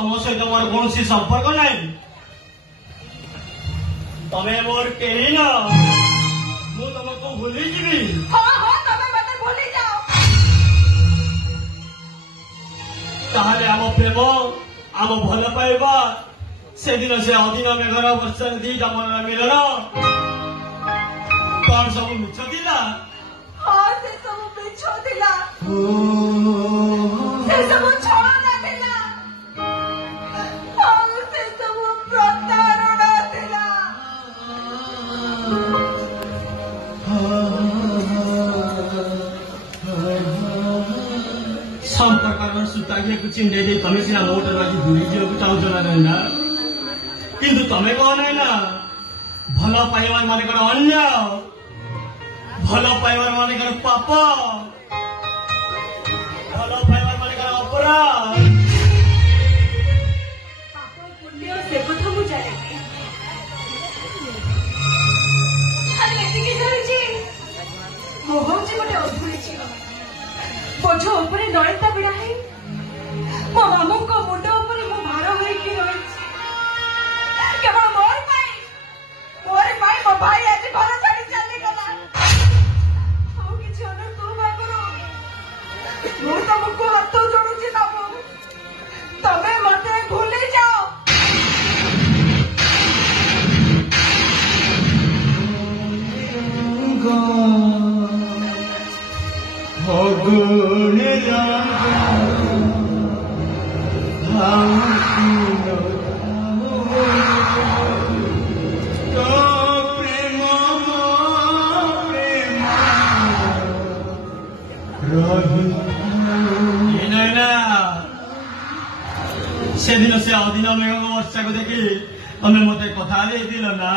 तुम सहित मोर कौन संपर्क ना तमें मोर कही ना मु तुमको भूली जी। हाँ हाँ तमें मत भूली जाओ। ताहले आम प्रेम आम भल पाइबा से दिन से अधीन मेघर वर्षा दी जमन मिलन कौन सब मिछ दिला। हाँ से सब मिछ दिला से सब छलना दिला हाँ से सब प्रतारणा दिला। संपर्क सूता चिंडे दे तमें सीना मोटर बाजी भूली जाओ चाहूच ना किंतु तमें कह ना ना भल पाइबार मानकर अन्याय भल पाइबार मानकर पाप भल पाइबार मानकर अपराध। पाप पुण्य से कथा मु जाने खाली एतिकी जानिछि मो होछि गोटे अधुरी झियो बोझ उपरे नयता बिड़ा है मो मामू को मुंड उपरे मो भार होइकी रहिछि केवल मोर पाई मो भाई आज घर छाड़ी चली गला आउ किछि अन तू बागरो मो तुमको हाथ जोड़ुछि बाबू तमे मते भूली जाओ। से दिन से अधीन मेघ वर्षा को देखी तमें मत कथा देल ना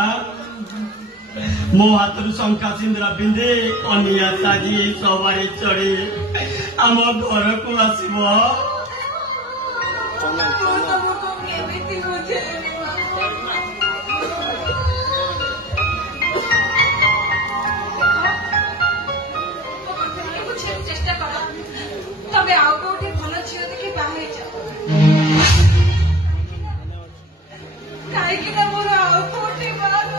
मो हाथ शंका सिंदूर पिंधि अनिया साजी सवारी चढ़ी आम घर को आसब चेष्टा कर तबे आउ कोठी भल झील देखि बाहे जाओ कहीं मोर आउ कोठी बागर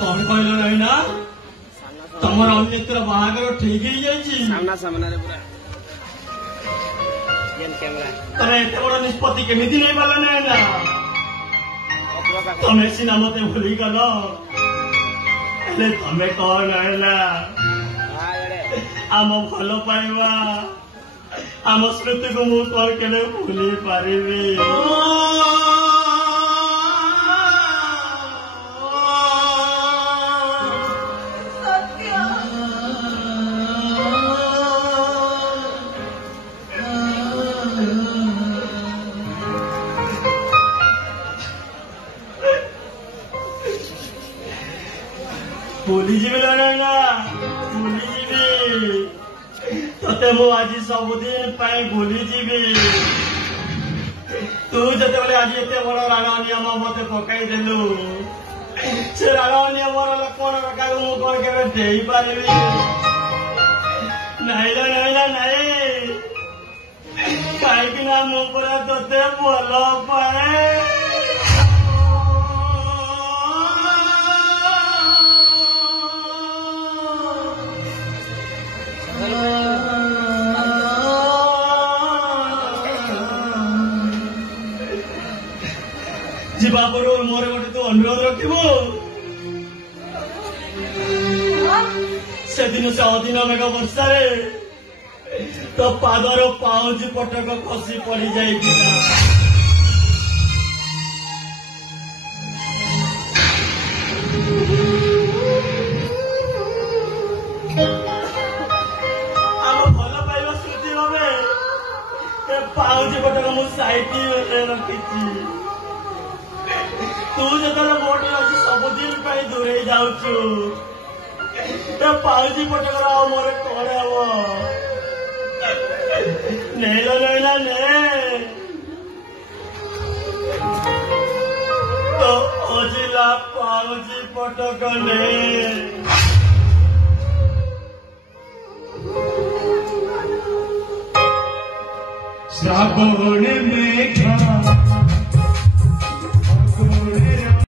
कौन कहल रही ना तुम अन्यत्र बाहागर ठीक ही तमें एत बड़ निष्पत्ति केमिति नहीं पाल ना तमें सीना मत भूली गल तमें कौन है आम भल पाइबा आम स्मृति को मु कौन के भूली पारि भूली जी ना भूली जी ते मु आज सबुदिन भूली जी तू जिते आज एत बड़ राण नियम मत पकई देलु से राण नियम लक्ष्मण रेखा को मु कौन के दे पारि नहीं कहीं मु पूरा ते भल पाए जीवा पूर्व मोर गोटे तू अनुरोध रखिबो से दिन से अधीन मेघ वर्षा तो पादर पाउज पटक खसी पड़ जाए पाउजी पटक मु साइटी रखी तू जो मोटे अच्छी सबुदिन दूरे जाऊचु पाउजी पटक मोर कौन हम नैला ने तो पाउजी पटकने श्रावण में